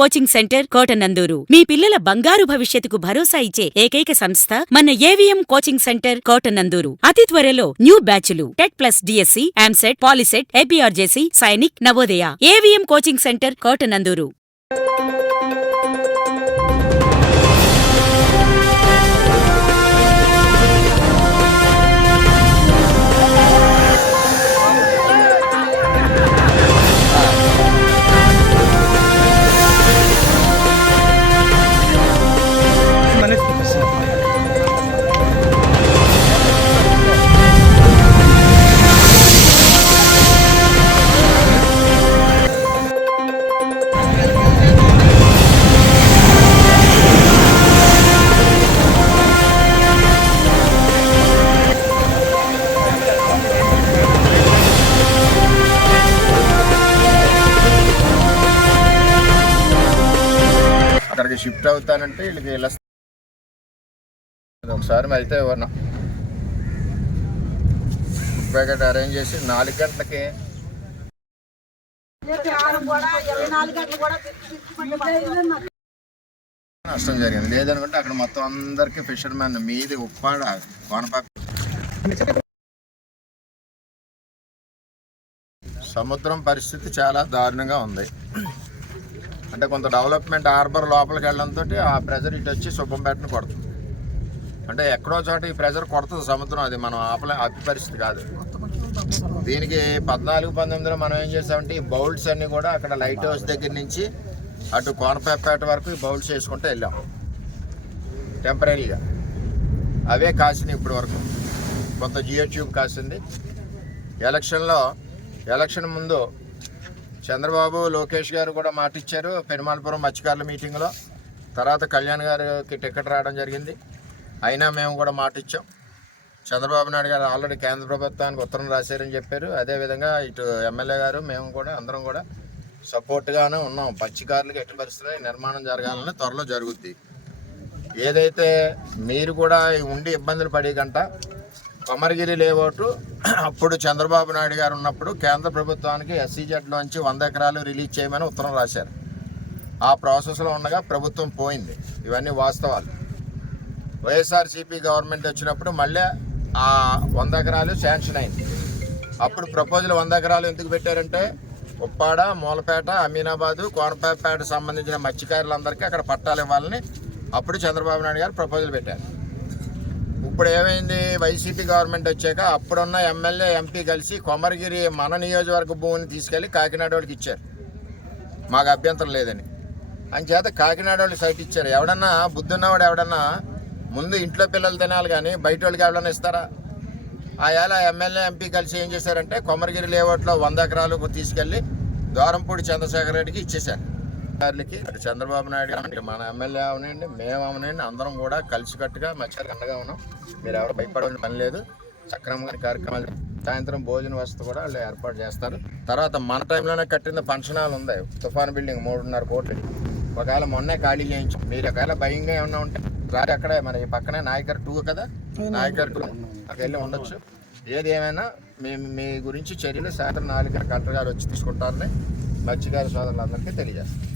Coaching centre Kotananduru మీ పిల్లల బంగారు భవిష్యత్తుకు భరోసా ఇచ్చే ఏకైక సంస్థ మన ఏవిఎం కోచింగ్ సెంటర్ కోటనందూరు. అతి త్వరలో న్యూ బ్యాచ్లు TET plus DSC, EAMCET, POLYCET, APRJC, Sainik, Navodaya. AVM coaching centre Kotananduru. అక్కడికి షిఫ్ట్ అవుతానంటే వీళ్ళకి ఒకసారి అయితే ప్యాకెట్ అరేంజ్ చేసి 4 గంటలకి నష్టం జరిగింది. లేదనుకుంటే అక్కడ మొత్తం అందరికి ఫిషర్మెన్ మీది ఉప్పాడ కోనపాక సముద్రం పరిస్థితి చాలా దారుణంగా ఉంది. అంటే కొంత డెవలప్మెంట్ హార్బర్ లోపలికి వెళ్ళడంతో ఆ ప్రెజర్ ఇటు వచ్చి సుబ్బంపేటను కొడుతుంది. అంటే ఎక్కడో చోట ఈ ప్రెజర్ కొడుతుంది సముద్రం. అది మనం ఆపి పరిస్థితి కాదు. దీనికి 14-19లో మనం ఏం చేసామంటే ఈ బౌల్స్ అన్నీ కూడా అక్కడ లైట్ హౌస్ దగ్గర నుంచి అటు కోనపేట వరకు ఈ బౌల్స్ వేసుకుంటూ వెళ్ళాం టెంపరీగా. అవే కాసినాయి ఇప్పటి వరకు. కొంత జియో ట్యూబ్ కాసింది. ఎలక్షన్ ముందు చంద్రబాబు, లోకేష్ గారు కూడా మాట ఇచ్చారు పెనుమాలపురం మత్స్యకారుల మీటింగ్లో. తర్వాత కళ్యాణ్ గారికి టికెట్ రావడం జరిగింది. అయినా మేము కూడా మాట ఇచ్చాం. చంద్రబాబు నాయుడు గారు ఆల్రెడీ కేంద్ర ప్రభుత్వానికి ఉత్తరం రాశారని చెప్పారు. అదేవిధంగా ఇటు ఎమ్మెల్యే గారు మేము కూడా అందరం కూడా సపోర్ట్గానే ఉన్నాం. మత్స్యకారులకు ఎట్టి పరిస్థితుల్లో నిర్మాణం జరగాలని త్వరలో జరుగుద్ది. ఏదైతే మీరు కూడా ఉండి ఇబ్బందులు పడే గంట కొమరగిరి లేఅవుట్ అప్పుడు చంద్రబాబు నాయుడు గారు ఉన్నప్పుడు కేంద్ర ప్రభుత్వానికి SEZలోంచి 100 ఎకరాలు రిలీజ్ చేయమని ఉత్తరం రాశారు. ఆ ప్రాసెస్లో ఉండగా ప్రభుత్వం పోయింది. ఇవన్నీ వాస్తవాలు. వైఎస్ఆర్సీపీ గవర్నమెంట్ వచ్చినప్పుడు మళ్ళీ ఆ 100 ఎకరాలు శాంక్షన్ అయింది. అప్పుడు ప్రపోజల్ 100 ఎకరాలు ఎందుకు పెట్టారంటే ఉప్పాడ, మూలపేట, అమీనాబాదు, కోనపేట సంబంధించిన మత్స్యకారులందరికీ అక్కడ పట్టాలు ఇవ్వాలని అప్పుడు చంద్రబాబు నాయుడు గారు ప్రపోజల్ పెట్టారు. ఇప్పుడు ఏమైంది, వైసీపీ గవర్నమెంట్ వచ్చాక అప్పుడున్న ఎమ్మెల్యే, ఎంపీ కలిసి కొమరగిరి మన నియోజకవర్గ భూమిని తీసుకెళ్ళి కాకినాడ వాళ్ళకి ఇచ్చారు. మాకు అభ్యంతరం లేదని అంచేత కాకినాడ వాళ్ళు సైట్ ఇచ్చారు. ఎవడన్నా బుద్ధున్నవాడు ఎవడన్నా ముందు ఇంట్లో పిల్లలు తినాలి కానీ బయట వాళ్ళకి ఎవడన్నా ఇస్తారా? ఆయాల ఎమ్మెల్యే, ఎంపీ కలిసి ఏం చేశారంటే కొమరగిరి లేఅవుట్లో 100 ఎకరాలు తీసుకెళ్ళి ద్వారంపూడి చంద్రశేఖర్ రెడ్డికి ఇచ్చేశారు. అటు చంద్రబాబు నాయుడు గారు, మన ఎమ్మెల్యే అవనండి, మేము అవనండి, అందరం కూడా కలిసికట్టుగా మత్స్యకారులకు అండగా ఉన్నాం. మీరు ఎవరు భయపడాల్సిన పని లేదు. సక్రమంగా కార్యక్రమాలు, సాయంత్రం భోజన వసతి కూడా వాళ్ళు ఏర్పాటు చేస్తారు. తర్వాత మన టైంలోనే కట్టిన ఫంక్షన్ హాల్ ఉంది, తుఫాన్ బిల్డింగ్ 3.5 కోట్లు. ఒకవేళ మొన్నే ఖాళీ చేయించాం. మీరు ఒకవేళ భయంగా ఏమన్నా ఉంటే రాత్రి అక్కడే మన ఈ పక్కనే నాయకర్ 2 కదా, నాయకర్ 2 అక్కడికి వెళ్ళి ఉండొచ్చు. ఏది ఏమైనా మేము మీ గురించి చర్యలు సాయంత్రం 4 కలెక్టర్ గారు వచ్చి తీసుకుంటారని మత్స్యకార సోదరులందరికీ తెలియజేస్తాం.